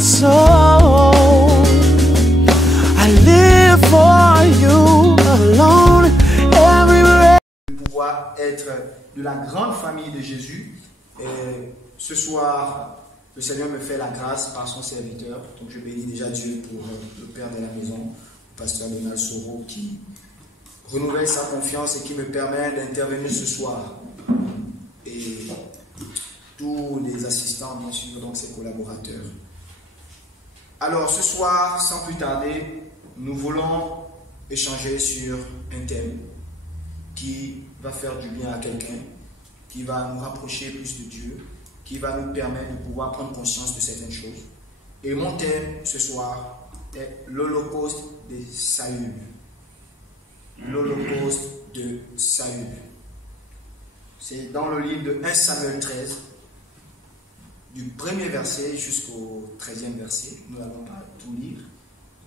my soul. I live for you alone everywhere. De pouvoir être de la grande famille de Jésus. Et ce soir, le Seigneur me fait la grâce par son serviteur. Donc je bénis déjà Dieu pour le Père de la maison, le pasteur Donald Soro, qui renouvelle sa confiance et qui me permet d'intervenir ce soir. Et tous les assistants, bien sûr, donc ses collaborateurs. Alors ce soir, sans plus tarder, nous voulons échanger sur un thème qui va faire du bien à quelqu'un, qui va nous rapprocher plus de Dieu, qui va nous permettre de pouvoir prendre conscience de certaines choses. Et mon thème ce soir est l'Holocauste de Saül. L'Holocauste de Saül. C'est dans le livre de 1 Samuel 13, du premier verset jusqu'au 13e verset. Nous n'allons pas tout lire.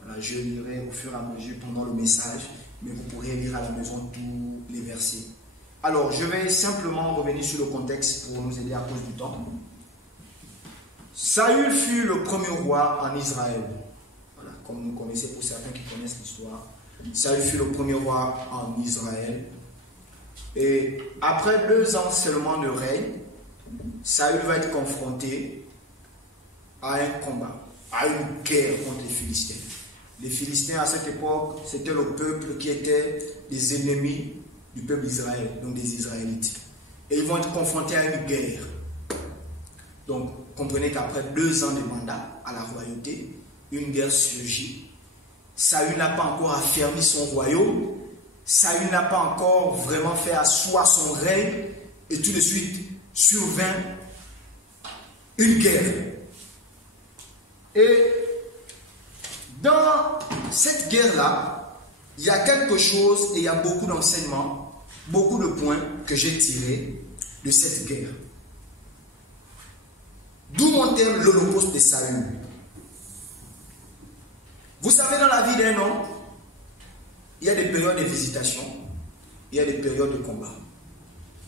Voilà, je lirai au fur et à mesure pendant le message, mais vous pourrez lire à la maison tous les versets. Alors, je vais simplement revenir sur le contexte pour nous aider à cause du temps. Saül fut le premier roi en Israël. Voilà, comme vous connaissez pour certains qui connaissent l'histoire. Saül fut le premier roi en Israël. Et après 2 ans seulement de règne, Saül va être confronté à un combat, à une guerre contre les Philistins. Les Philistins, à cette époque, c'était le peuple qui était des ennemis du peuple d'Israël, donc des Israélites. Et ils vont être confrontés à une guerre. Donc, comprenez qu'après 2 ans de mandat à la royauté, une guerre surgit. Saül n'a pas encore affermi son royaume. Saül n'a pas encore vraiment fait asseoir son règne. Et tout de suite, survint une guerre. Et dans cette guerre-là, il y a quelque chose et il y a beaucoup d'enseignements, beaucoup de points que j'ai tirés de cette guerre. D'où mon thème, l'Holocauste de Saül. Vous savez, dans la vie d'un homme, il y a des périodes de visitation, il y a des périodes de combat.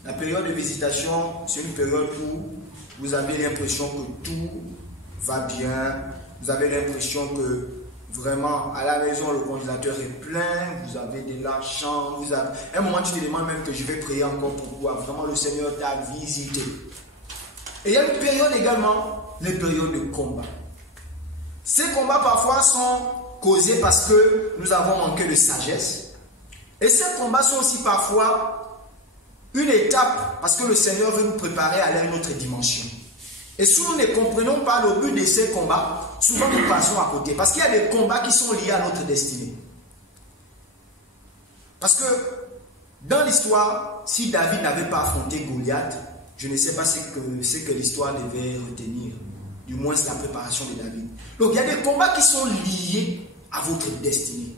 La période de visitation, c'est une période où vous avez l'impression que tout va bien, vous avez l'impression que vraiment, à la maison, le congélateur est plein, vous avez de l'argent, vous avez... À un moment, tu te demandes même que je vais prier encore pour toi. Vraiment, le Seigneur t'a visité. Et il y a une période également, les périodes de combat. Ces combats, parfois, sont causés parce que nous avons manqué de sagesse. Et ces combats sont aussi parfois une étape, parce que le Seigneur veut nous préparer à aller à une autre dimension. Et si nous ne comprenons pas le but de ces combats, souvent nous passons à côté. Parce qu'il y a des combats qui sont liés à notre destinée. Parce que dans l'histoire, si David n'avait pas affronté Goliath, je ne sais pas ce que l'histoire devait retenir. Du moins, c'est la préparation de David. Donc, il y a des combats qui sont liés à votre destinée.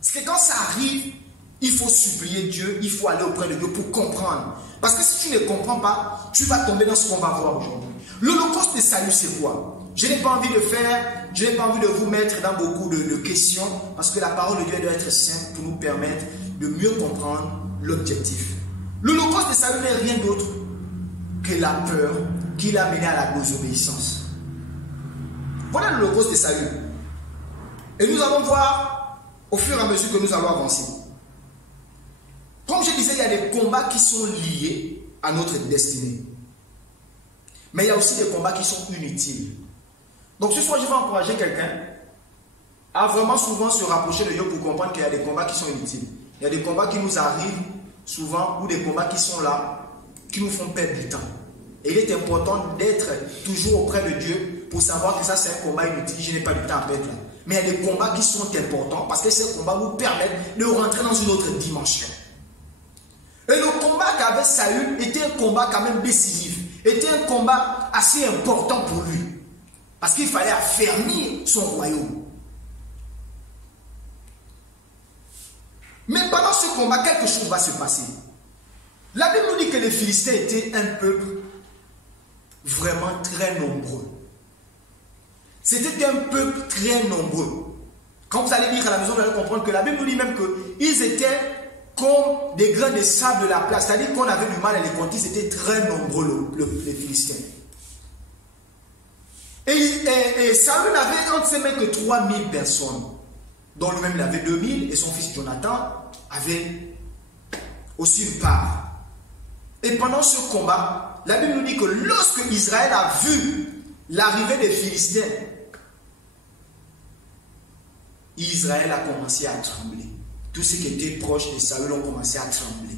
C'est que quand ça arrive, il faut supplier Dieu, il faut aller auprès de Dieu pour comprendre. Parce que si tu ne comprends pas, tu vas tomber dans ce qu'on va voir aujourd'hui. L'Holocauste de Saül, c'est quoi? Je n'ai pas envie de faire, je n'ai pas envie de vous mettre dans beaucoup de questions, parce que la parole de Dieu doit être simple pour nous permettre de mieux comprendre l'objectif. L'Holocauste de Saül n'est rien d'autre que la peur qui l'a mené à la désobéissance. Voilà l'Holocauste de Saül. Et nous allons voir au fur et à mesure que nous allons avancer. Comme je disais, il y a des combats qui sont liés à notre destinée. Mais il y a aussi des combats qui sont inutiles. Donc ce soir, je vais encourager quelqu'un à vraiment souvent se rapprocher de Dieu pour comprendre qu'il y a des combats qui sont inutiles. Il y a des combats qui nous arrivent souvent, ou des combats qui sont là, qui nous font perdre du temps. Et il est important d'être toujours auprès de Dieu pour savoir que ça c'est un combat inutile, je n'ai pas du temps à perdre là. Mais il y a des combats qui sont importants parce que ces combats nous permettent de rentrer dans une autre dimension. Et le combat qu'avait Saül était un combat quand même décisif, était un combat assez important pour lui. Parce qu'il fallait affermir son royaume. Mais pendant ce combat, quelque chose va se passer. La Bible nous dit que les Philistins étaient un peuple vraiment très nombreux. C'était un peuple très nombreux. Quand vous allez lire à la maison, vous allez comprendre que la Bible nous dit même qu'ils étaient comme des grains de sable de la place. C'est-à-dire qu'on avait du mal à les compter, ils étaient très nombreux, les Philistins. Et Saül n'avait entre ses mains que 3000 personnes, dont lui-même il avait 2000, et son fils Jonathan avait aussi une part. Et pendant ce combat, la Bible nous dit que lorsque Israël a vu l'arrivée des Philistins, Israël a commencé à trembler. Tous ceux qui étaient proches de Saül ont commencé à trembler.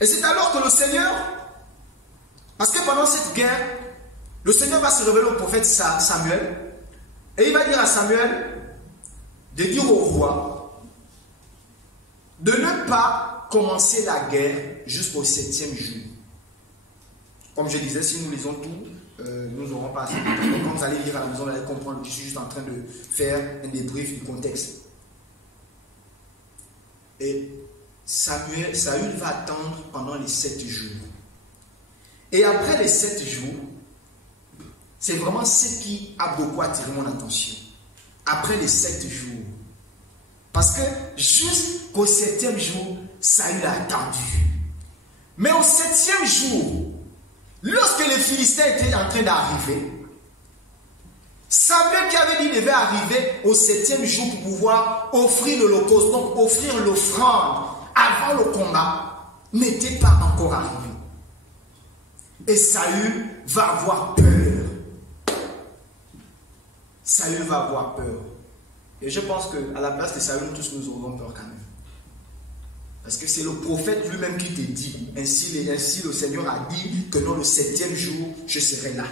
Et c'est alors que le Seigneur, parce que pendant cette guerre, le Seigneur va se révéler au prophète Samuel, et il va dire à Samuel de dire au roi de ne pas commencer la guerre jusqu'au 7e jour. Comme je disais, si nous lisons tout, nous n'aurons pas assez de temps. Donc quand vous allez lire à la maison, vous allez comprendre que je suis juste en train de faire un débrief du contexte. Et Saül va attendre pendant les 7 jours. Et après les 7 jours, c'est vraiment ce qui a beaucoup attiré mon attention. Après les 7 jours. Parce que jusqu'au 7e jour, Saül a attendu. Mais au 7e jour, lorsque les Philistins étaient en train d'arriver, Samuel qui avait dit qu'il devait arriver au 7e jour pour pouvoir offrir l'holocauste, donc offrir l'offrande avant le combat, n'était pas encore arrivé. Et Saül va avoir peur. Saül va avoir peur. Et je pense qu'à la place de Saül, tous nous aurons peur quand même. Parce que c'est le prophète lui-même qui te dit, ainsi le Seigneur a dit que dans le 7e jour, je serai là.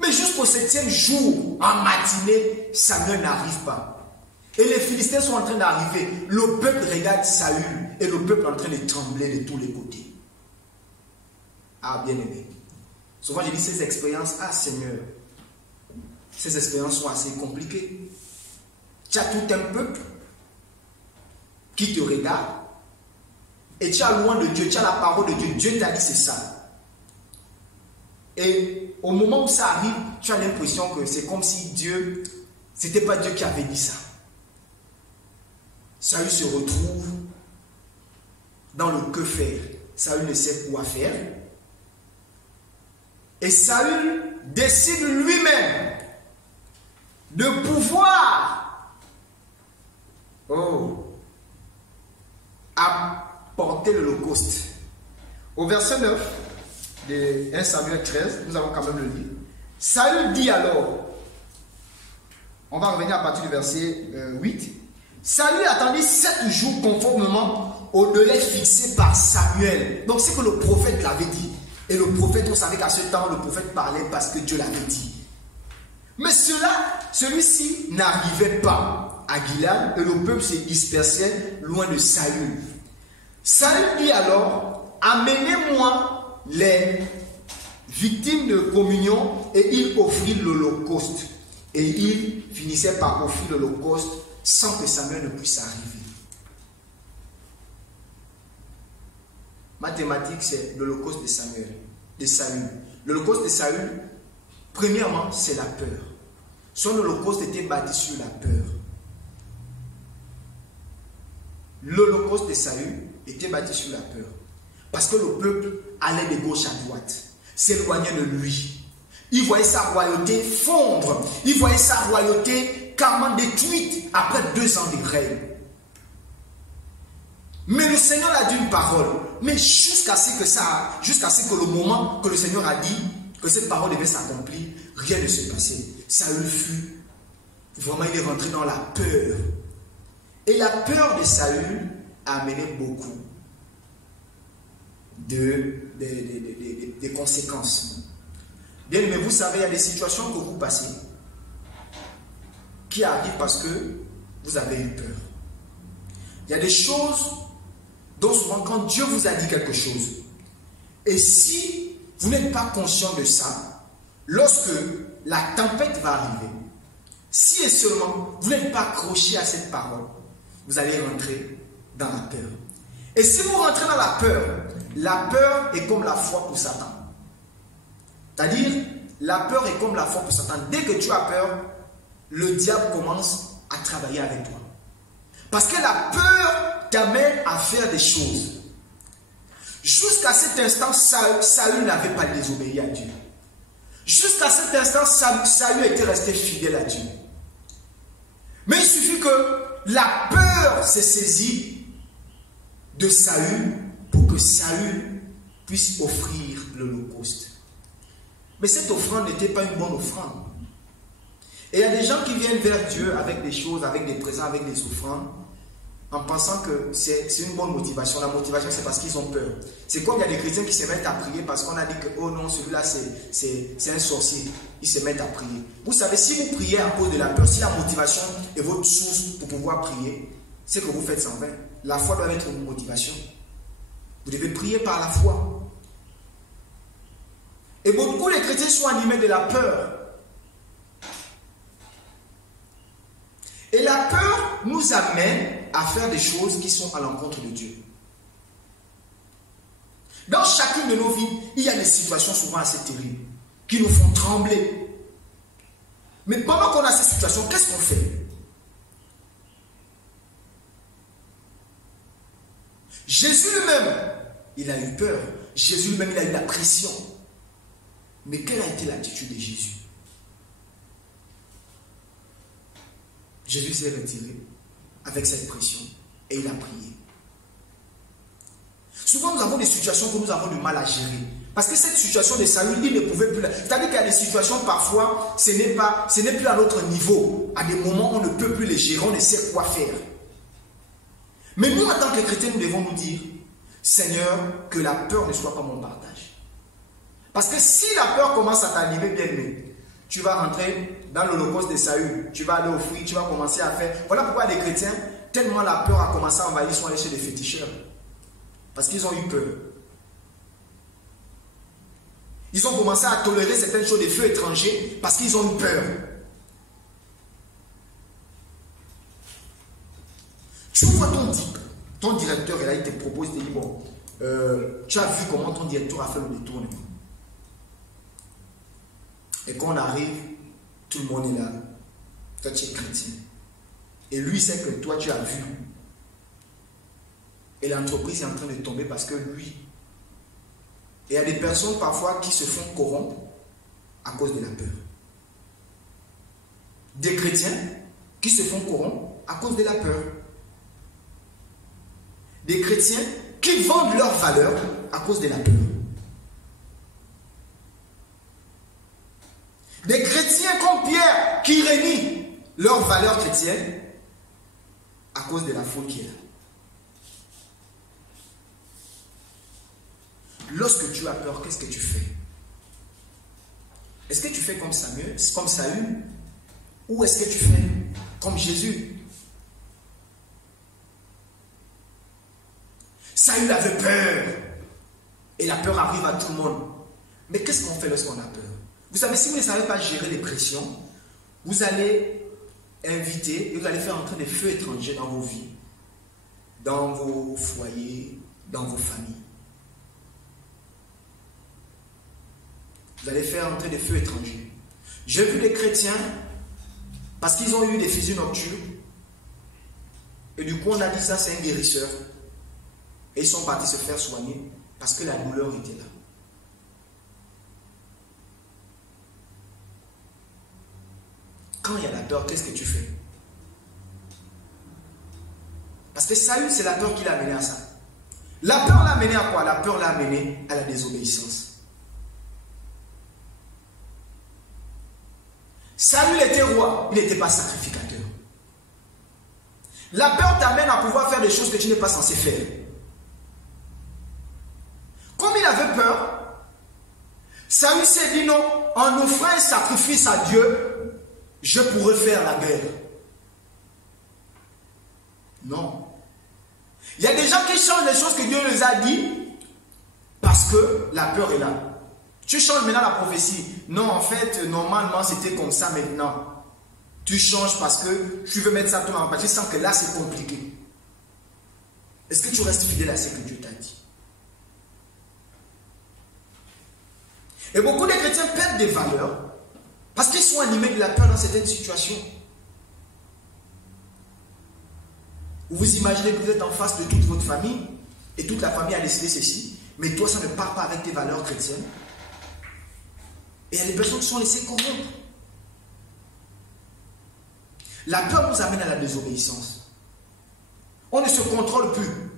Mais jusqu'au 7e jour, en matinée, Samuel n'arrive pas. Et les Philistins sont en train d'arriver. Le peuple regarde Saül et le peuple est en train de trembler de tous les côtés. Ah, bien aimé. Souvent, je dis ces expériences, ah Seigneur, ces expériences sont assez compliquées. Tu as tout un peuple qui te regarde et tu as loin de Dieu, tu as la parole de Dieu. Dieu t'a dit c'est ça. Et au moment où ça arrive, tu as l'impression que c'est comme si Dieu, c'était pas Dieu qui avait dit ça. Saül se retrouve dans le que faire. Saül ne sait quoi faire. Et Saül décide lui-même de pouvoir apporter l'holocauste. Au verset 9 de 1 Samuel 13, nous allons quand même le lire. Saül dit alors, on va revenir à partir du verset 8. Saül attendit 7 jours conformément au délai fixé par Samuel. Donc c'est que le prophète l'avait dit. Et le prophète, on savait qu'à ce temps, le prophète parlait parce que Dieu l'avait dit. Mais celui-ci n'arrivait pas à Gilgal et le peuple se dispersait loin de Saül. Saül dit alors, amenez-moi les victimes de communion, et il offrit l'holocauste. Et il finissait par offrir l'holocauste sans que Samuel ne puisse arriver. Mathématique, c'est l'holocauste de Saül. L'holocauste de Saül, premièrement, c'est la peur. Son holocauste était bâti sur la peur. L'holocauste de Saül était bâti sur la peur. Parce que le peuple allait de gauche à droite, s'éloignait de lui. Il voyait sa royauté fondre. Il voyait sa royauté carrément détruite après 2 ans de règne. Mais le Seigneur a dit une parole. Mais jusqu'à ce que le moment que le Seigneur a dit que cette parole devait s'accomplir, rien ne se passait. Saül fut, vraiment il est rentré dans la peur. Et la peur de Saül a amené beaucoup de conséquences. Bien, mais vous savez, il y a des situations que vous passez qui arrivent parce que vous avez eu peur. Il y a des choses dont souvent quand Dieu vous a dit quelque chose, et si vous n'êtes pas conscient de ça, lorsque la tempête va arriver, si et seulement vous n'êtes pas accroché à cette parole, vous allez rentrer dans la peur. Et si vous rentrez dans la peur est comme la foi pour Satan. C'est-à-dire, la peur est comme la foi pour Satan. Dès que tu as peur, le diable commence à travailler avec toi. Parce que la peur t'amène à faire des choses. Jusqu'à cet instant, Saül n'avait pas désobéi à Dieu. Jusqu'à cet instant, Saül était resté fidèle à Dieu. Mais il suffit que la peur s'est saisie de Saül pour que Saül puisse offrir l'holocauste. Mais cette offrande n'était pas une bonne offrande. Et il y a des gens qui viennent vers Dieu avec des choses, avec des présents, avec des offrandes, en pensant que c'est une bonne motivation. La motivation, c'est parce qu'ils ont peur. C'est comme il y a des chrétiens qui se mettent à prier parce qu'on a dit que, oh non, celui-là, c'est un sorcier. Ils se mettent à prier. Vous savez, si vous priez à cause de la peur, si la motivation est votre source pour pouvoir prier, c'est que vous faites sans vain. La foi doit être une motivation. Vous devez prier par la foi. Et beaucoup de chrétiens sont animés de la peur. Et la peur nous amène à faire des choses qui sont à l'encontre de Dieu. Dans chacune de nos vies, il y a des situations souvent assez terribles qui nous font trembler. Mais pendant qu'on a ces situations, qu'est-ce qu'on fait? Jésus lui-même, il a eu peur. Jésus lui-même, il a eu la pression. Mais quelle a été l'attitude de Jésus? Jésus s'est retiré avec cette pression et il a prié. Souvent, nous avons des situations que nous avons du mal à gérer. Parce que cette situation de Saül, il ne pouvait plus. C'est-à-dire qu'il y a des situations, parfois, ce n'est plus à notre niveau. À des moments, on ne peut plus les gérer, on ne sait quoi faire. Mais nous, en tant que chrétiens, nous devons nous dire, Seigneur, que la peur ne soit pas mon partage. Parce que si la peur commence à t'animer, bien aimé, tu vas rentrer dans l'holocauste de Saül, tu vas aller offrir, tu vas commencer à faire. Voilà pourquoi les chrétiens, tellement la peur a commencé à envahir, ils sont allés chez les féticheurs. Parce qu'ils ont eu peur. Ils ont commencé à tolérer certaines choses des feux étrangers parce qu'ils ont eu peur. Tu vois ton directeur, et là il te propose, il te dit, bon, tu as vu comment ton directeur a fait le détournement. Et quand on arrive, tout le monde est là. Toi, tu es chrétien. Et lui sait que toi, tu as vu. Et l'entreprise est en train de tomber parce que lui. Et il y a des personnes parfois qui se font corrompre à cause de la peur. Des chrétiens qui se font corrompre à cause de la peur. Des chrétiens qui vendent leur valeur à cause de la peur. Des chrétiens comme Pierre qui renient leur valeur chrétienne à cause de la foule qui est là. Lorsque tu as peur, qu'est-ce que tu fais? Est-ce que tu fais comme Saül, ou est-ce que tu fais comme Jésus? Saül avait peur et la peur arrive à tout le monde. Mais qu'est-ce qu'on fait lorsqu'on a peur? Vous savez, si vous ne savez pas gérer les pressions, vous allez inviter et vous allez faire entrer des feux étrangers dans vos vies, dans vos foyers, dans vos familles. Vous allez faire entrer des feux étrangers. J'ai vu des chrétiens, parce qu'ils ont eu des physiques nocturnes, et du coup on a dit ça, c'est un guérisseur. Et ils sont partis se faire soigner parce que la douleur était là. Quand il y a la peur, qu'est-ce que tu fais? Parce que Saül, c'est la peur qui l'a amené à ça. La peur l'a amené à quoi? La peur l'a amené à la désobéissance. Saül était roi, il n'était pas sacrificateur. La peur t'amène à pouvoir faire des choses que tu n'es pas censé faire. Comme il avait peur, Saül s'est dit non, en offrant un sacrifice à Dieu, je pourrais faire la guerre. Non. Il y a des gens qui changent les choses que Dieu les a dit parce que la peur est là. Tu changes maintenant la prophétie. Non, en fait, normalement, c'était comme ça maintenant. Tu changes parce que tu veux mettre ça tout en place. Tu sens que là, c'est compliqué. Est-ce que tu restes fidèle à ce que Dieu t'a dit? Et beaucoup de chrétiens perdent des valeurs parce qu'ils sont animés de la peur dans certaines situations. Vous imaginez que vous êtes en face de toute votre famille et toute la famille a décidé ceci, mais toi, ça ne part pas avec tes valeurs chrétiennes. Et il y a des personnes qui sont laissées corrompre. La peur nous amène à la désobéissance. On ne se contrôle plus.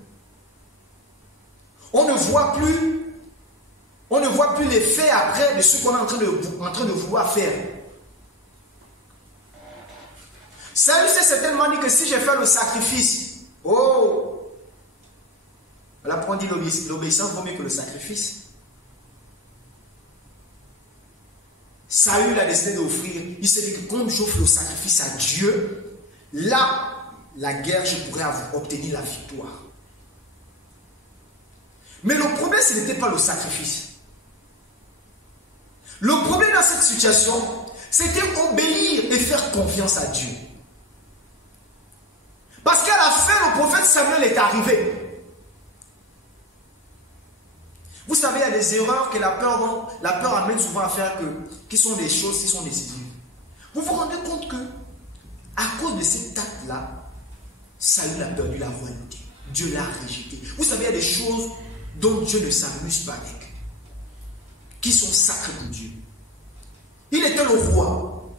On ne voit plus l'effet après de ce qu'on est en train de vouloir faire. Saül s'est certainement dit que si je fais le sacrifice, oh, là pour on dit l'obéissance vaut mieux que le sacrifice. Saül a décidé d'offrir, il s'est dit que comme j'offre le sacrifice à Dieu, là, la guerre, je pourrais obtenir la victoire. Mais le problème, ce n'était pas le sacrifice. Le problème dans cette situation, c'était obéir et faire confiance à Dieu. Parce qu'à la fin, le prophète Samuel est arrivé. Vous savez, il y a des erreurs que la peur amène souvent à faire qui sont des choses qui sont décisives. Vous vous rendez compte que, à cause de cet acte-là, Saül a perdu la royauté. Dieu l'a rejeté. Vous savez, il y a des choses dont Dieu ne s'amuse pas avec, qui sont sacrées pour Dieu. Il était le roi.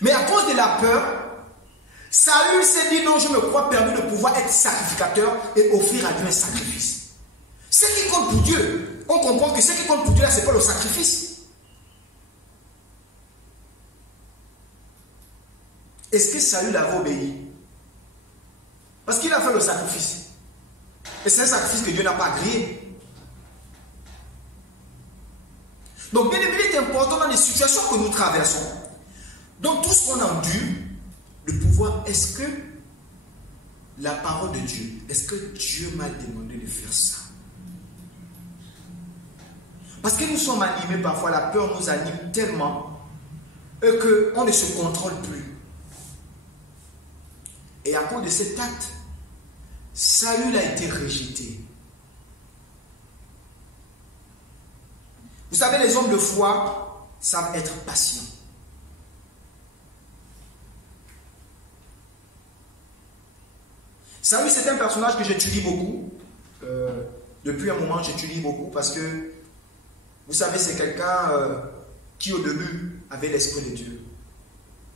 Mais à cause de la peur, Saül s'est dit non, je me crois permis de pouvoir être sacrificateur et offrir à Dieu un sacrifice. Ce qui compte pour Dieu, on comprend que ce qui compte pour Dieu là, ce n'est pas le sacrifice. Est-ce que Saül avait obéi? Parce qu'il a fait le sacrifice. Et c'est un sacrifice que Dieu n'a pas agréé. Donc, bien évidemment, il est important dans les situations que nous traversons, dans tout ce qu'on endure, de pouvoir, est-ce que la parole de Dieu, est-ce que Dieu m'a demandé de faire ça? Parce que nous sommes animés parfois, la peur nous anime tellement qu'on ne se contrôle plus. Et à cause de cet acte, Saül a été rejeté. Vous savez, les hommes de foi savent être patients. Saül, c'est un personnage que j'étudie beaucoup. Depuis un moment, j'étudie beaucoup parce que, vous savez, c'est quelqu'un qui au début avait l'esprit de Dieu.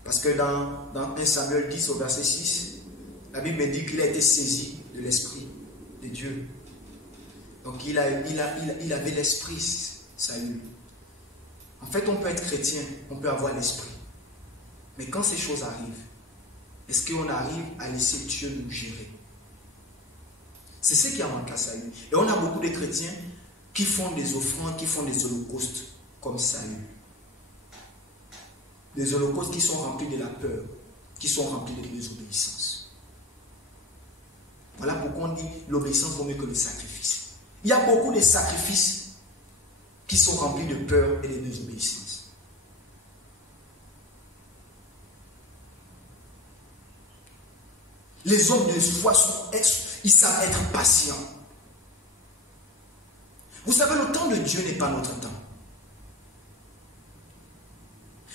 Parce que dans 1 Samuel 10 au verset 6, la Bible me dit qu'il a été saisi de l'esprit de Dieu. Donc il avait l'esprit, Saül. En fait, on peut être chrétien, on peut avoir l'esprit. Mais quand ces choses arrivent, est-ce qu'on arrive à laisser Dieu nous gérer? C'est ce qui a manqué à Saül. Et on a beaucoup de chrétiens qui font des offrandes, qui font des holocaustes comme Saül. Des holocaustes qui sont remplis de la peur, qui sont remplis de désobéissance. Voilà pourquoi on dit l'obéissance vaut mieux que le sacrifice. Il y a beaucoup de sacrifices qui sont remplis de peur et de désobéissance. Les hommes de foi, ils savent être patients. Vous savez, le temps de Dieu n'est pas notre temps.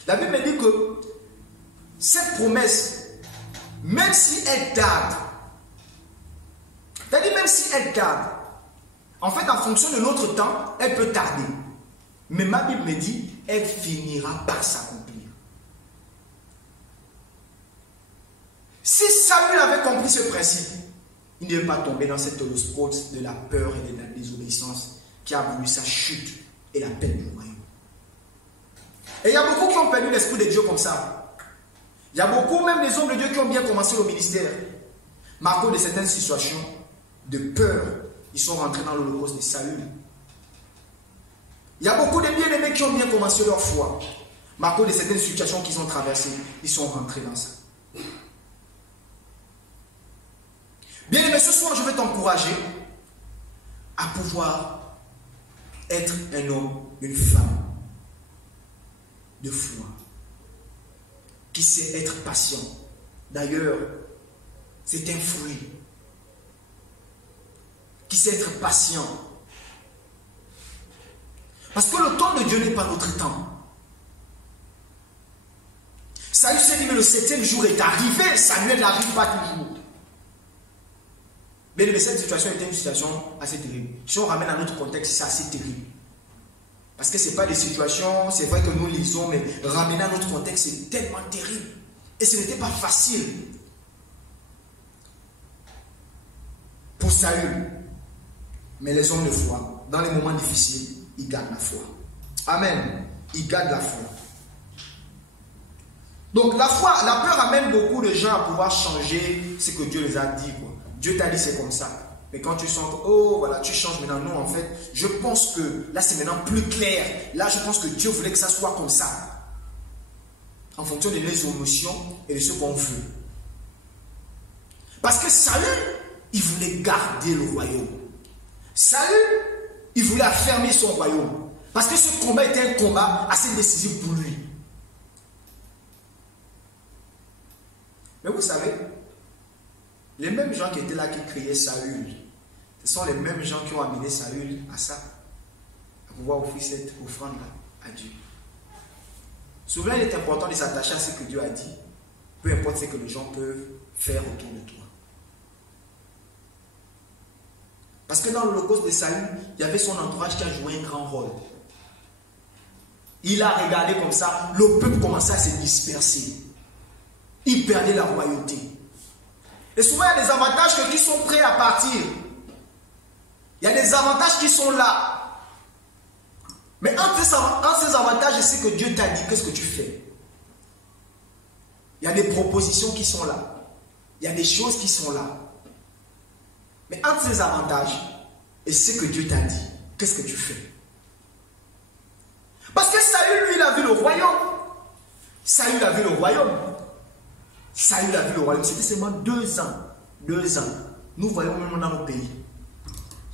La Bible dit que cette promesse, même si elle tarde, c'est-à-dire même si elle tarde, en fait, en fonction de notre temps, elle peut tarder. Mais ma Bible me dit, elle finira par s'accomplir. Si Saül avait compris ce principe, il ne devait pas tomber dans cette holocauste de la peur et de la désobéissance qui a voulu sa chute et la peine du royaume. Et il y a beaucoup qui ont perdu l'esprit de Dieu comme ça. Il y a beaucoup, même des hommes de Dieu, qui ont bien commencé le ministère. Mais à cause de certaines situations de peur, ils sont rentrés dans l'holocauste de Saül. Il y a beaucoup de bien-aimés qui ont bien commencé leur foi. Mais à cause de certaines situations qu'ils ont traversées, ils sont rentrés dans ça. Bien-aimé, ce soir, je vais t'encourager à pouvoir être un homme, une femme de foi, qui sait être patient. D'ailleurs, c'est un fruit. Qui sait être patient. Parce que le temps de Dieu n'est pas notre temps. Saül s'est dit, mais le 7e jour est arrivé, Samuel n'arrive pas toujours. Mais cette situation était une situation assez terrible. Si on ramène à notre contexte, c'est assez terrible. Parce que ce n'est pas des situations, c'est vrai que nous lisons, mais ramener à notre contexte, c'est tellement terrible. Et ce n'était pas facile pour Saül. Mais les hommes de foi, dans les moments difficiles, ils gardent la foi. Amen. Ils gardent la foi. Donc la foi, la peur amène beaucoup de gens à pouvoir changer ce que Dieu les a dit, quoi. Dieu t'a dit c'est comme ça. Mais quand tu sens que, oh voilà, tu changes maintenant, non, en fait, je pense que là c'est maintenant plus clair. Là je pense que Dieu voulait que ça soit comme ça. En fonction de nos émotions et de ce qu'on veut. Parce que Saül, il voulait garder le royaume. Saül, il voulait affermir son royaume. Parce que ce combat était un combat assez décisif pour lui. Mais vous savez, les mêmes gens qui étaient là qui criaient Saül, ce sont les mêmes gens qui ont amené Saül à ça, à pouvoir offrir cette offrande-là à Dieu. Souvent, il est important de s'attacher à ce que Dieu a dit, peu importe ce que les gens peuvent faire autour de toi. Parce que dans l'holocauste de Saül, il y avait son entourage qui a joué un grand rôle. Il a regardé comme ça, le peuple commençait à se disperser. Il perdait la royauté. Et souvent, il y a des avantages qui sont prêts à partir. Il y a des avantages qui sont là. Mais entre ces avantages et ce que Dieu t'a dit, qu'est-ce que tu fais? Il y a des propositions qui sont là. Il y a des choses qui sont là. Mais entre ces avantages et ce que Dieu t'a dit, qu'est-ce que tu fais? Parce que Saül, lui, il a vu le royaume. Saül a vu le royaume. Saül a vu le royaume. C'était seulement 2 ans. 2 ans. Nous voyons même dans nos pays.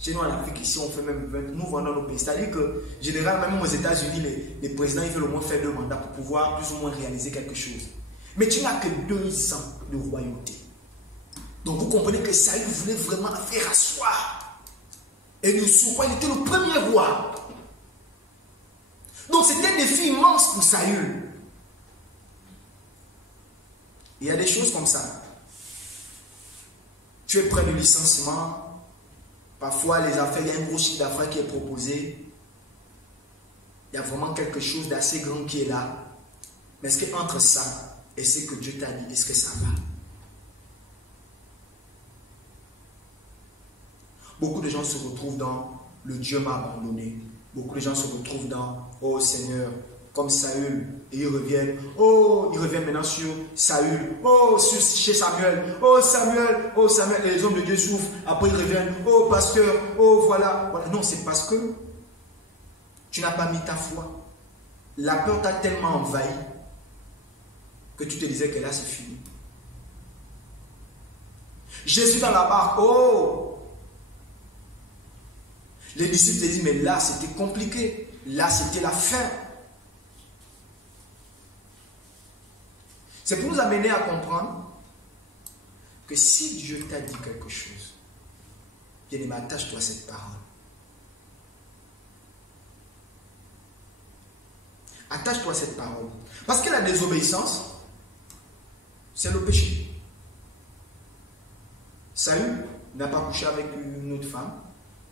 Chez nous en Afrique, ici, on fait même 20. Nous voyons dans nos pays. C'est-à-dire que, généralement, même aux États-Unis, les présidents, ils veulent au moins faire 2 mandats pour pouvoir plus ou moins réaliser quelque chose. Mais tu n'as que 2 ans de royauté. Donc vous comprenez que Saül voulait vraiment faire asseoir. Et le soir, il était le premier roi. Donc c'était un défi immense pour Saül. Il y a des choses comme ça. Tu es près du licenciement. Parfois, les affaires, il y a un gros chiffre d'affaires qui est proposé. Il y a vraiment quelque chose d'assez grand qui est là. Mais est-ce qu'entre ça et ce que Dieu t'a dit, est-ce que ça va? Beaucoup de gens se retrouvent dans le Dieu m'a abandonné. Beaucoup de gens se retrouvent dans oh Seigneur, comme Saül, et ils reviennent. Oh, ils reviennent maintenant sur Saül. Oh, chez Samuel. Oh Samuel, oh Samuel. Et les hommes de Dieu souffrent. Après ils reviennent. Oh pasteur, oh voilà. Non, c'est parce que tu n'as pas mis ta foi. La peur t'a tellement envahi que tu te disais que là c'est fini. Jésus dans la barque. Oh! Les disciples se disent, mais là, c'était compliqué. Là, c'était la fin. C'est pour nous amener à comprendre que si Dieu t'a dit quelque chose, bien-aimé, attache-toi à cette parole. Attache-toi à cette parole. Parce que la désobéissance, c'est le péché. Saül n'a pas couché avec une autre femme.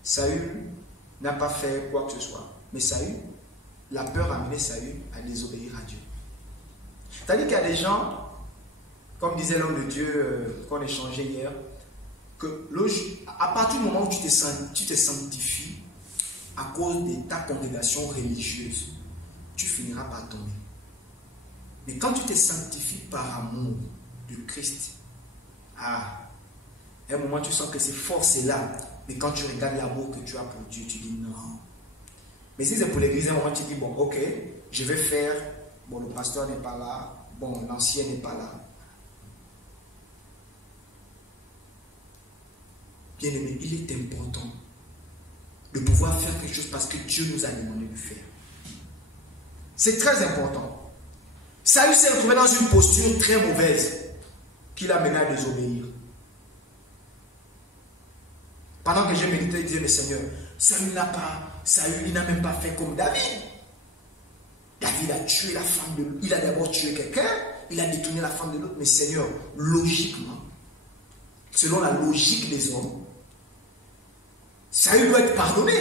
Saül n'a pas fait quoi que ce soit. Mais Saül, la peur a amené Saül à désobéir à Dieu. C'est-à-dire qu'il y a des gens, comme disait l'homme de Dieu qu'on échangeait hier, que à partir du moment où tu te sanctifies à cause de ta congrégation religieuse, tu finiras par tomber. Mais quand tu te sanctifies par amour de Christ, à un moment tu sens que ces forces là. Mais quand tu regardes l'amour que tu as pour Dieu, tu dis non. Mais si c'est pour l'église, à un moment tu dis bon, ok, je vais faire. Bon, le pasteur n'est pas là. Bon, l'ancien n'est pas là. Bien aimé, il est important de pouvoir faire quelque chose parce que Dieu nous a demandé de faire. C'est très important. Saül s'est retrouvé dans une posture très mauvaise qui l'a mené à désobéir. Pendant que je méditais, je disais, mais Seigneur, Saül, il n'a même pas fait comme David. David a tué la femme de l'autre. Il a d'abord tué quelqu'un, il a détourné la femme de l'autre. Mais Seigneur, logiquement, selon la logique des hommes, Saül doit être pardonné.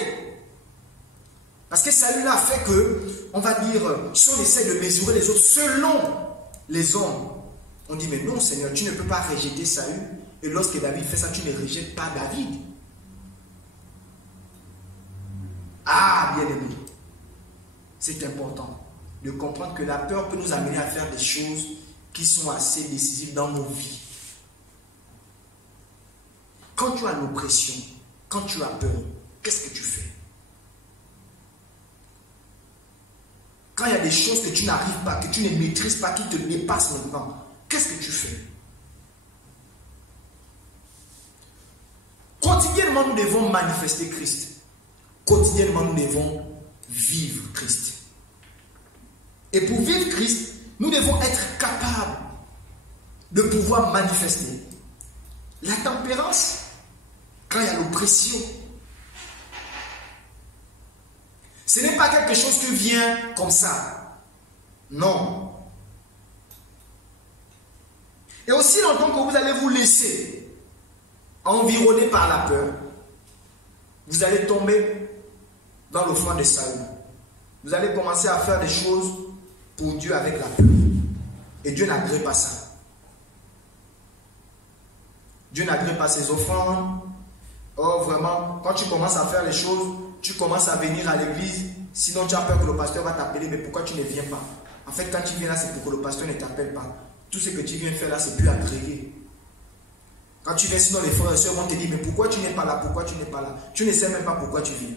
Parce que Saül a fait que, on va dire, si on essaie de mesurer les autres selon les hommes, on dit, mais non Seigneur, tu ne peux pas rejeter Saül. Et lorsque David fait ça, tu ne rejettes pas David. Ah, bien aimé, c'est important de comprendre que la peur peut nous amener à faire des choses qui sont assez décisives dans nos vies. Quand tu as l'oppression, quand tu as peur, qu'est-ce que tu fais? Quand il y a des choses que tu n'arrives pas, que tu ne maîtrises pas, qui te dépassent maintenant, qu'est-ce que tu fais? Quotidiennement, nous devons manifester Christ. Quotidiennement, nous devons vivre Christ. Et pour vivre Christ, nous devons être capables de pouvoir manifester la tempérance quand il y a l'oppression. Ce n'est pas quelque chose qui vient comme ça. Non. Et aussi longtemps que vous allez vous laisser environner par la peur, vous allez tomber dans le flanc de Saül. Vous allez commencer à faire des choses pour Dieu avec la peur. Et Dieu n'agrée pas ça. Dieu n'agrée pas ses offrandes. Oh, vraiment, quand tu commences à faire les choses, tu commences à venir à l'église, sinon tu as peur que le pasteur va t'appeler, mais pourquoi tu ne viens pas? En fait, quand tu viens là, c'est pour que le pasteur ne t'appelle pas. Tout ce que tu viens faire là, c'est plus agréé. Quand tu viens, sinon les frères et sœurs vont te dire, mais pourquoi tu n'es pas là? Pourquoi tu n'es pas là? Tu ne sais même pas pourquoi tu viens.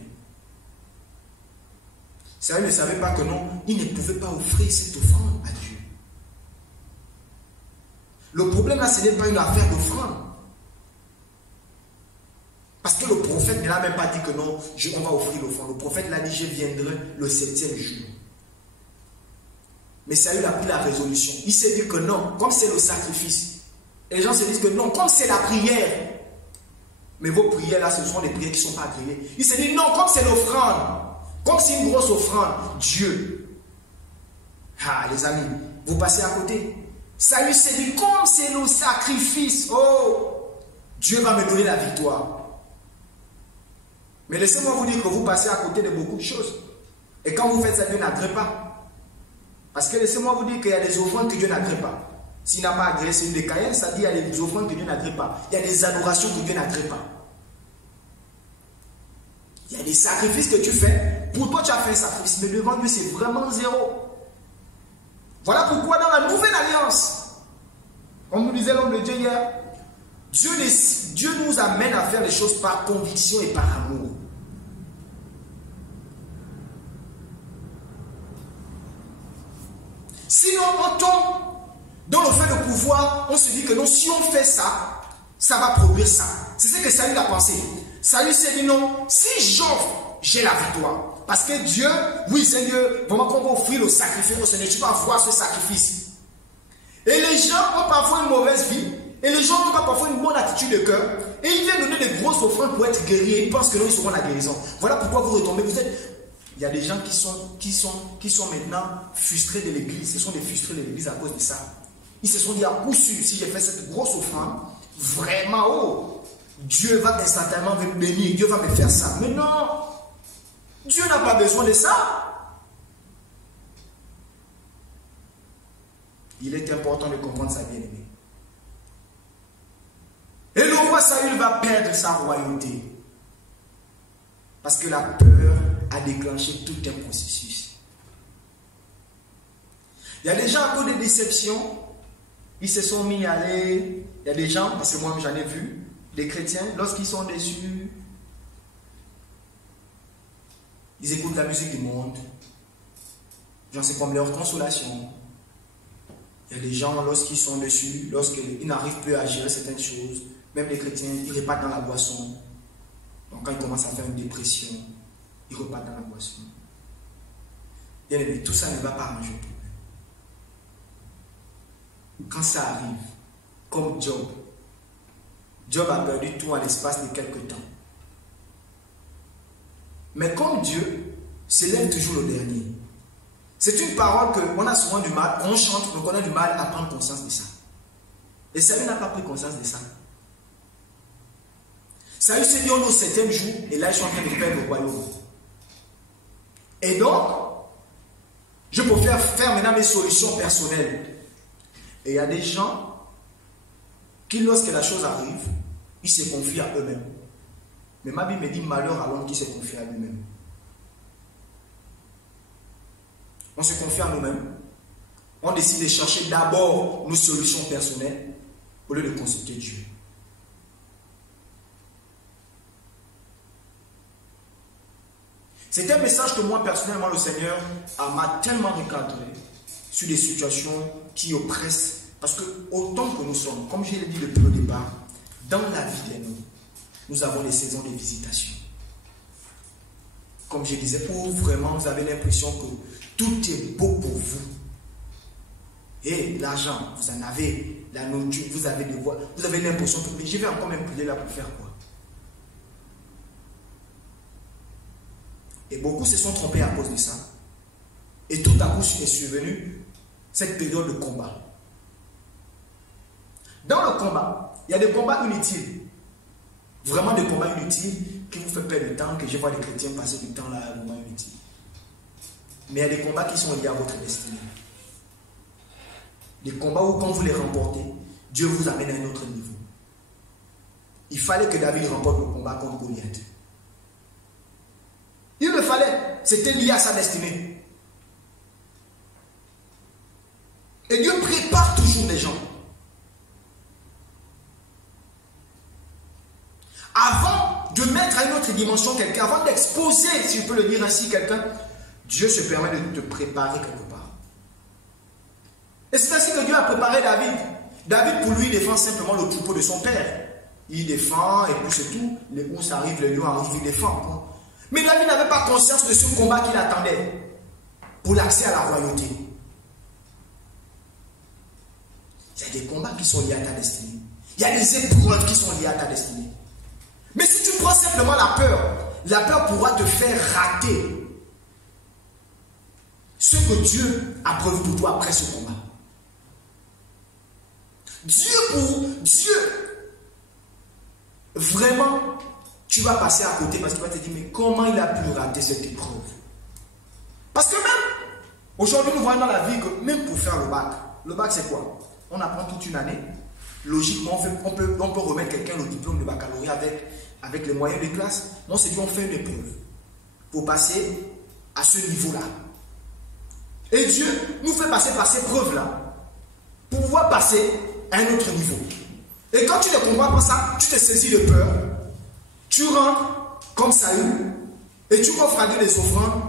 Saül ne savait pas que non, il ne pouvait pas offrir cette offrande à Dieu. Le problème là, ce n'est pas une affaire d'offrande. Parce que le prophète ne l'a même pas dit que non, on va offrir l'offrande. Le prophète l'a dit, je viendrai le 7e jour. Mais Saül a pris la résolution. Il s'est dit que non, comme c'est le sacrifice. Et les gens se disent que non, comme c'est la prière. Mais vos prières là, ce sont des prières qui ne sont pas agréées. Il s'est dit non, comme c'est l'offrande. Comme c'est une grosse offrande, Dieu. Ah, les amis, vous passez à côté. Saül s'est dit, comme c'est le sacrifice, oh, Dieu va me donner la victoire. Mais laissez-moi vous dire que vous passez à côté de beaucoup de choses. Et quand vous faites ça, Dieu n'agrée pas. Parce que laissez-moi vous dire qu'il y a des offrandes que Dieu n'agrée pas. S'il n'a pas agréé, c'est une des Caïens, ça dit qu'il y a des offrandes que Dieu n'agrée pas. Il y a des adorations que Dieu n'agrée pas. Il y a des sacrifices que tu fais. Pour toi, tu as fait un sacrifice, mais devant Dieu, c'est vraiment zéro. Voilà pourquoi dans la nouvelle alliance, comme nous disait l'homme de Dieu hier, Dieu nous amène à faire les choses par conviction et par amour. Sinon, on tombe dans le fait de pouvoir, on se dit que non, si on fait ça, ça va produire ça. C'est ce que Saül a pensé. Saül s'est dit non, si j'offre, j'ai la victoire. Parce que Dieu, oui Seigneur, vraiment qu'on va offrir le sacrifice au Seigneur, tu vas voir ce sacrifice. Et les gens ont parfois une mauvaise vie, et les gens n'ont pas parfois une bonne attitude de cœur, et ils viennent donner des grosses offrandes pour être guéris, et ils pensent que non, ils seront la guérison. Voilà pourquoi vous retombez, vous êtes... Il y a des gens qui sont maintenant frustrés de l'église, ce sont des frustrés de l'église à cause de ça. Ils se sont dit à coup sûr, si j'ai fait cette grosse offrande, vraiment, oh, Dieu va instantanément me bénir, Dieu va me faire ça. Mais non, Dieu n'a pas besoin de ça. Il est important de comprendre ça, bien aimé. Et le roi Saül va perdre sa royauté. Parce que la peur a déclenché tout un processus. Il y a des gens à cause de déceptions, ils se sont mis à aller. Il y a des gens, parce que moi j'en ai vu, des chrétiens, lorsqu'ils sont déçus, ils écoutent la musique du monde. Genre, c'est comme leur consolation. Il y a des gens, lorsqu'ils sont déçus, lorsqu'ils n'arrivent plus à gérer certaines choses, même les chrétiens, ils repartent dans la boisson. Donc quand ils commencent à faire une dépression, ils repartent dans la boisson. Bien aimé, tout ça ne va pas arranger le problème. Quand ça arrive, comme Job, Job a perdu tout en l'espace de quelques temps. Mais comme Dieu s'élève toujours le dernier, c'est une parole qu'on a souvent du mal, on chante, mais qu'on a du mal à prendre conscience de ça. Et Saül n'a pas pris conscience de ça. Saül s'est dit, on est au 7e jour, et là ils sont en train de perdre le royaume. Et donc, je préfère faire maintenant mes solutions personnelles. Et il y a des gens qui, lorsque la chose arrive, ils se confient à eux-mêmes. Mais ma Bible me dit malheur à l'homme qui se confie à lui-même. On se confie à nous-mêmes. On décide de chercher d'abord nos solutions personnelles au lieu de consulter Dieu. C'est un message que moi, personnellement, le Seigneur m'a tellement recadré sur des situations qui oppressent. Parce que autant que nous sommes, comme je l'ai dit depuis le départ, dans la vie des hommes, nous avons des saisons de visitation. Comme je disais, pour vraiment, vous avez l'impression que tout est beau pour vous. Et l'argent, vous en avez, la nourriture, vous avez des voix, vous avez l'impression que je vais encore m'impliquer là pour faire quoi? Et beaucoup se sont trompés à cause de ça. Et tout à coup est survenue cette période de combat. Dans le combat, il y a des combats inutiles. Vraiment des combats inutiles qui vous font perdre du temps, que je vois les chrétiens passer du temps là à un moment inutile. Mais il y a des combats qui sont liés à votre destinée. Des combats où quand vous les remportez, Dieu vous amène à un autre niveau. Il fallait que David remporte le combat contre Goliath. Il le fallait. C'était lié à sa destinée. Et Dieu prépare toujours les gens. Avant de mettre à une autre dimension quelqu'un, avant d'exposer, si je peux le dire ainsi, quelqu'un, Dieu se permet de te préparer quelque part. Et c'est ainsi que Dieu a préparé David. David, pour lui, défend simplement le troupeau de son père. Il défend et puis c'est tout. Les ours arrivent, les lions arrivent, il défend. Mais David n'avait pas conscience de ce combat qu'il attendait pour l'accès à la royauté. Il y a des combats qui sont liés à ta destinée. Il y a des épreuves qui sont liées à ta destinée. Mais si tu prends simplement la peur pourra te faire rater ce que Dieu a prévu pour toi après ce combat. Dieu, vraiment, tu vas passer à côté parce qu'il va te dire, mais comment il a pu rater cette épreuve? Parce que même, aujourd'hui, nous voyons dans la vie que même pour faire le bac c'est quoi? On apprend toute une année. Logiquement, on peut remettre quelqu'un le diplôme de baccalauréat avec les moyens de classe. Non, c'est dit, on fait une épreuve pour passer à ce niveau-là. Et Dieu nous fait passer par ces preuves-là pour pouvoir passer à un autre niveau. Et quand tu ne comprends pas ça, tu te saisis de peur. Tu rentres comme Saül et tu offres à Dieu des offrandes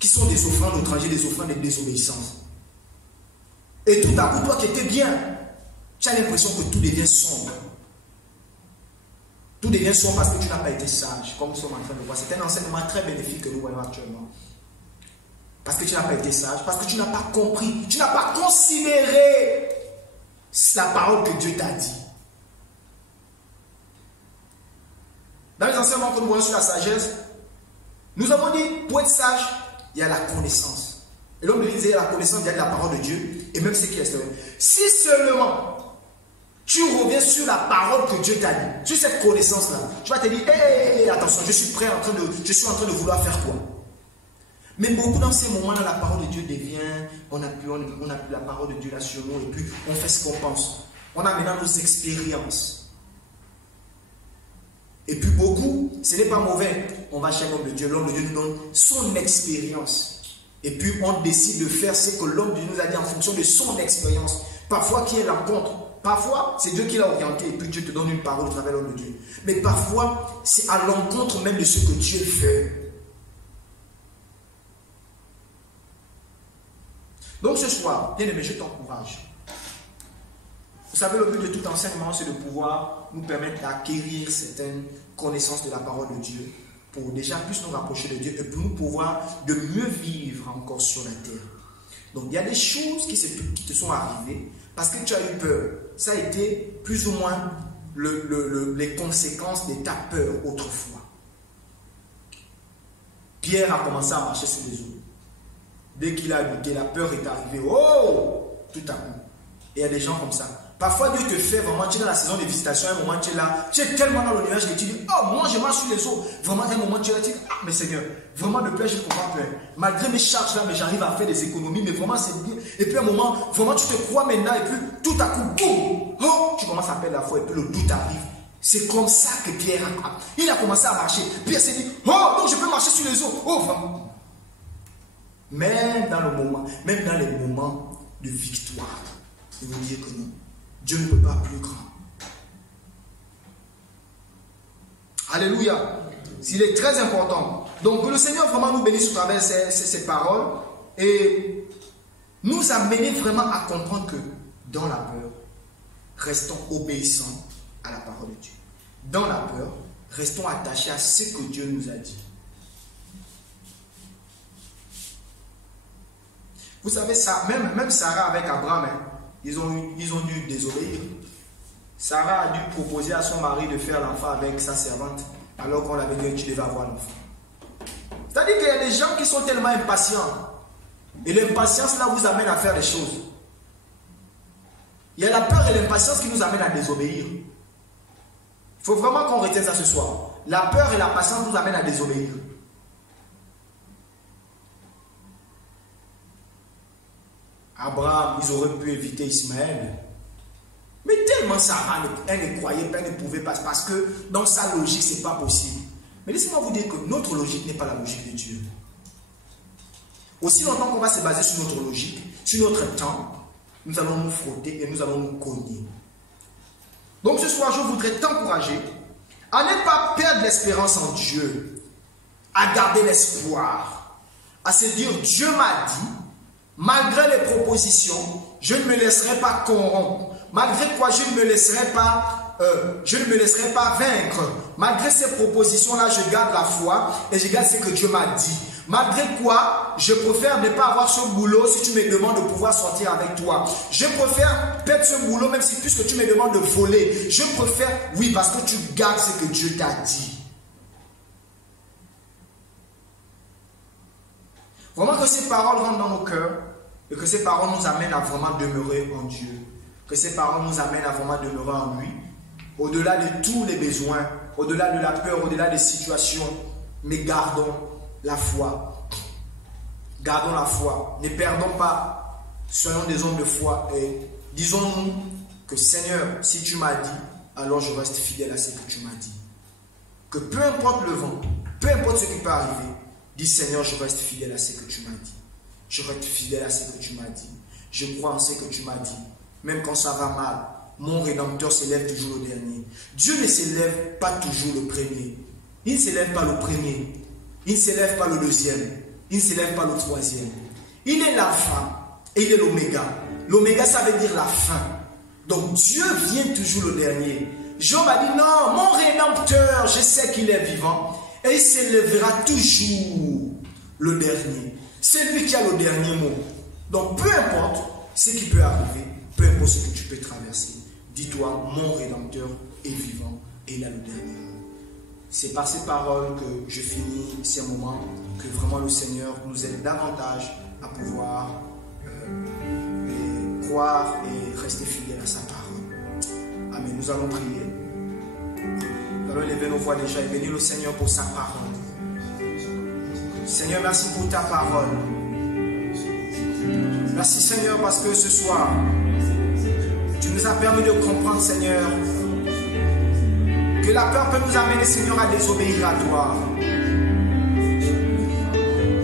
qui sont des offrandes outragées, des offrandes de désobéissance. Et tout à coup, toi qui étais bien, tu as l'impression que tout devient sombre. Tout devient sombre parce que tu n'as pas été sage, comme nous sommes en train de voir. C'est un enseignement très bénéfique que nous voyons actuellement. Parce que tu n'as pas été sage, parce que tu n'as pas compris, tu n'as pas considéré la parole que Dieu t'a dit. Dans les enseignements que nous voyons sur la sagesse, nous avons dit, pour être sage, il y a la connaissance. Et l'homme disait, il y a la connaissance, il y a la parole de Dieu, et même ce qui est. Si seulement tu reviens sur la parole que Dieu t'a dit, sur cette connaissance-là, tu vas te dire, hey, attention, je suis en train de vouloir faire quoi? Mais beaucoup dans ces moments-là, la parole de Dieu devient, on a plus la parole de Dieu là sur nous, et puis on fait ce qu'on pense. On a maintenant nos expériences. Et puis beaucoup, ce n'est pas mauvais. On va chez l'homme de Dieu nous donne son expérience. Et puis on décide de faire ce que l'homme de Dieu nous a dit en fonction de son expérience. Parfois qui est l'encontre. Parfois c'est Dieu qui l'a orienté et puis Dieu te donne une parole au travers de l'homme de Dieu. Mais parfois c'est à l'encontre même de ce que Dieu fait. Donc ce soir, bien aimé, je t'encourage. Vous savez, le but de tout enseignement, c'est de pouvoir nous permettre d'acquérir certaines connaissances de la parole de Dieu pour déjà plus nous rapprocher de Dieu et pour nous pouvoir de mieux vivre encore sur la terre. Donc il y a des choses qui te sont arrivées parce que tu as eu peur. Ça a été plus ou moins les conséquences de ta peur autrefois. Pierre a commencé à marcher sur les eaux. Dès qu'il a lutté, la peur est arrivée. Oh! Tout à coup. Et il y a des gens comme ça. Parfois, Dieu te fait vraiment, tu es dans la saison de visitation, à un moment, tu es là, tu es tellement dans le nuage que tu dis, oh, moi, je marche sur les eaux. Vraiment, à un moment, tu es là, tu dis, ah, mais Seigneur, vraiment, de plein, je comprends plein. Malgré mes charges là, mais j'arrive à faire des économies, mais vraiment, c'est bien. Et puis, à un moment, vraiment, tu te crois maintenant, et puis, tout à coup, boum, oh, tu commences à perdre la foi, et puis le doute arrive. C'est comme ça que Pierre a, il a commencé à marcher. Pierre s'est dit, oh, donc je peux marcher sur les eaux. Oh, vraiment. Même dans les moments de victoire, il vous dire que non. Dieu ne peut pas plus grand. Alléluia. Il est très important. Donc que le Seigneur vraiment nous bénisse au travers de ces paroles et nous amener vraiment à comprendre que dans la peur, restons obéissants à la parole de Dieu. Dans la peur, restons attachés à ce que Dieu nous a dit. Vous savez, ça, même Sarah avec Abraham, hein, ils ont dû désobéir. Sarah a dû proposer à son mari de faire l'enfant avec sa servante, alors qu'on avait dit que tu devais avoir l'enfant. C'est-à-dire qu'il y a des gens qui sont tellement impatients. Et l'impatience là vous amène à faire des choses. Il y a la peur et l'impatience qui nous amènent à désobéir. Il faut vraiment qu'on retienne ça ce soir. La peur et la patience nous amènent à désobéir. Abraham, ils auraient pu éviter Ismaël. Mais tellement Sarah, elle ne croyait pas, elle ne pouvait pas, parce que dans sa logique, ce n'est pas possible. Mais laissez-moi vous dire que notre logique n'est pas la logique de Dieu. Aussi longtemps qu'on va se baser sur notre logique, sur notre temps, nous allons nous frotter et nous allons nous cogner. Donc ce soir, je voudrais t'encourager à ne pas perdre l'espérance en Dieu, à garder l'espoir, à se dire Dieu m'a dit, malgré les propositions, je ne me laisserai pas corrompre. Malgré quoi, je ne me laisserai pas vaincre. Malgré ces propositions-là, je garde la foi et je garde ce que Dieu m'a dit. Malgré quoi, je préfère ne pas avoir ce boulot si tu me demandes de pouvoir sortir avec toi. Je préfère perdre ce boulot même si puisque tu me demandes de voler. Je préfère, oui, parce que tu gardes ce que Dieu t'a dit. Vraiment que ces paroles rentrent dans nos cœurs et que ces paroles nous amènent à vraiment demeurer en Dieu. Que ces paroles nous amènent à vraiment demeurer en lui. Au-delà de tous les besoins, au-delà de la peur, au-delà des situations, mais gardons la foi. Gardons la foi. Ne perdons pas. Soyons des hommes de foi et disons-nous que Seigneur, si tu m'as dit, alors je reste fidèle à ce que tu m'as dit. Que peu importe le vent, peu importe ce qui peut arriver, dis Seigneur, je reste fidèle à ce que tu m'as dit. Je reste fidèle à ce que tu m'as dit. Je crois en ce que tu m'as dit. Même quand ça va mal, mon Rédempteur s'élève toujours le dernier. Dieu ne s'élève pas toujours le premier. Il ne s'élève pas le premier. Il ne s'élève pas le deuxième. Il ne s'élève pas le troisième. Il est l'alpha et il est l'oméga. L'oméga, ça veut dire la fin. Donc Dieu vient toujours le dernier. Job a dit non, mon Rédempteur, je sais qu'il est vivant. Et il s'élèvera toujours le dernier. C'est lui qui a le dernier mot. Donc peu importe ce qui peut arriver, peu importe ce que tu peux traverser, dis-toi, mon Rédempteur est vivant et il a le dernier mot. C'est par ces paroles que je finis ces moments, que vraiment le Seigneur nous aide davantage à pouvoir croire et rester fidèle à sa parole. Amen. Nous allons prier. Nous allons élever nos voix déjà et bénir le Seigneur pour sa parole. Seigneur, merci pour ta parole. Merci Seigneur parce que ce soir, tu nous as permis de comprendre Seigneur que la peur peut nous amener Seigneur à désobéir à toi.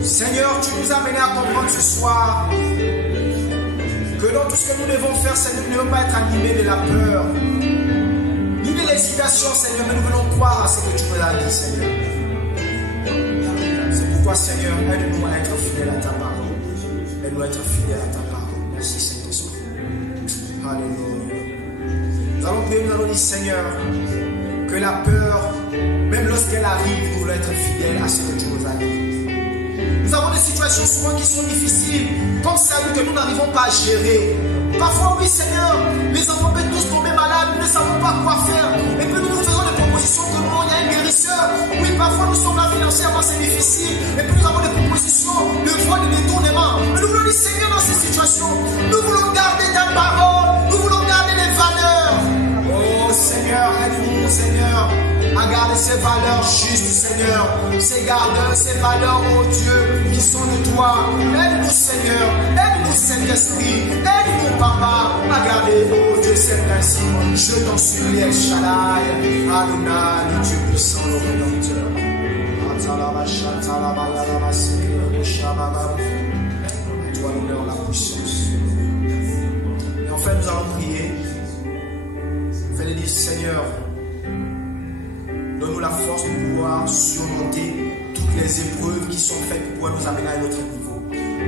Seigneur, tu nous as amené à comprendre ce soir que dans tout ce que nous devons faire, Seigneur, nous ne devons pas être animés de la peur, ni de l'excitation Seigneur, mais nous voulons croire à ce que tu nous as dit Seigneur. C'est pourquoi Seigneur, aide-nous à être fidèles à ta parole. Aide-nous à être fidèles à ta parole. Merci Saint-Esprit. Alléluia. Nous allons prier, nous allons dire Seigneur, que la peur, même lorsqu'elle arrive, nous voulons être fidèles à ce que tu nous as dit. Nous avons des situations souvent qui sont difficiles, comme celles que nous n'arrivons pas à gérer. Parfois, oui Seigneur, les enfants peuvent tous tomber malades, nous ne savons pas quoi faire. Et puis nous nous faisons des propositions que non, il y a un guérisseur. Oui, parfois nous sommes là financièrement, c'est difficile. Et puis nous avons des propositions de voies de détournement. Mais nous voulons dire Seigneur, dans ces situations, nous voulons garder ta parole, nous voulons garder les valeurs. Seigneur, ces gardeurs, ces valeurs, oh Dieu, qui sont de toi. Aide-nous, Seigneur. Aide-nous, Saint-Esprit. Aide-nous, Papa, à garder, oh Dieu, cette principe. Je t'en supplie, El Shaddai, Adonai, Dieu puissant, le Rédempteur. Toi l'honneur, la puissance. Et enfin, nous allons prier. Fais-le dire, Seigneur, donne-nous la force de pouvoir surmonter toutes les épreuves qui sont faites pour pouvoir nous amener à un autre niveau.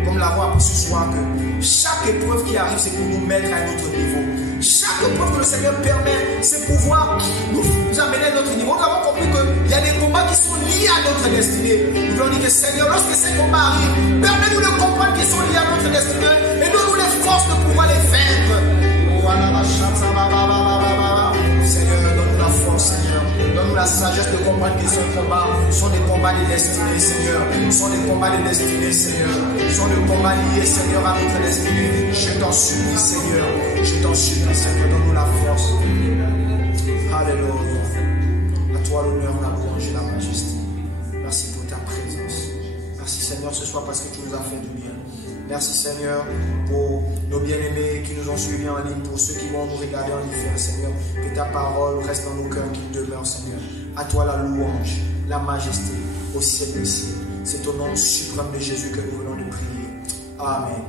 Comme la voix pour ce soir, que chaque épreuve qui arrive, c'est pour nous mettre à un autre niveau. Chaque épreuve que le Seigneur permet, c'est pour pouvoir nous amener à un autre niveau. Nous avons compris qu'il y a des combats qui sont liés à notre destinée. Nous voulons dire que Seigneur, lorsque ces combats arrivent, permets-nous de comprendre qu'ils sont liés à notre destinée et donne-nous les forces de pouvoir les vaincre. Seigneur, donne-nous la force, Seigneur. Donne-nous la sagesse de comprendre que ces combats sont des combats de destinée, Seigneur. Sont des combats de destinée, Seigneur. Sont des combats liés, Seigneur, à notre destinée. Je t'en supplie, Seigneur. Je t'en supplie, Seigneur. Donne-nous la force. Alléluia. À toi l'honneur, la louange et la majesté. Merci pour ta présence. Merci, Seigneur, ce soir parce que tu nous as fait du bien. Merci, Seigneur, pour nos bien-aimés qui nous ont suivis en ligne, pour ceux qui vont nous regarder en différé, Seigneur. Que ta parole reste dans nos cœurs, qu'il demeure, Seigneur. À toi la louange, la majesté, au siècle des siècles. C'est au nom suprême de Jésus que nous venons de prier. Amen.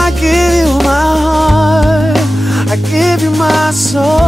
I give you my heart, I give you my soul.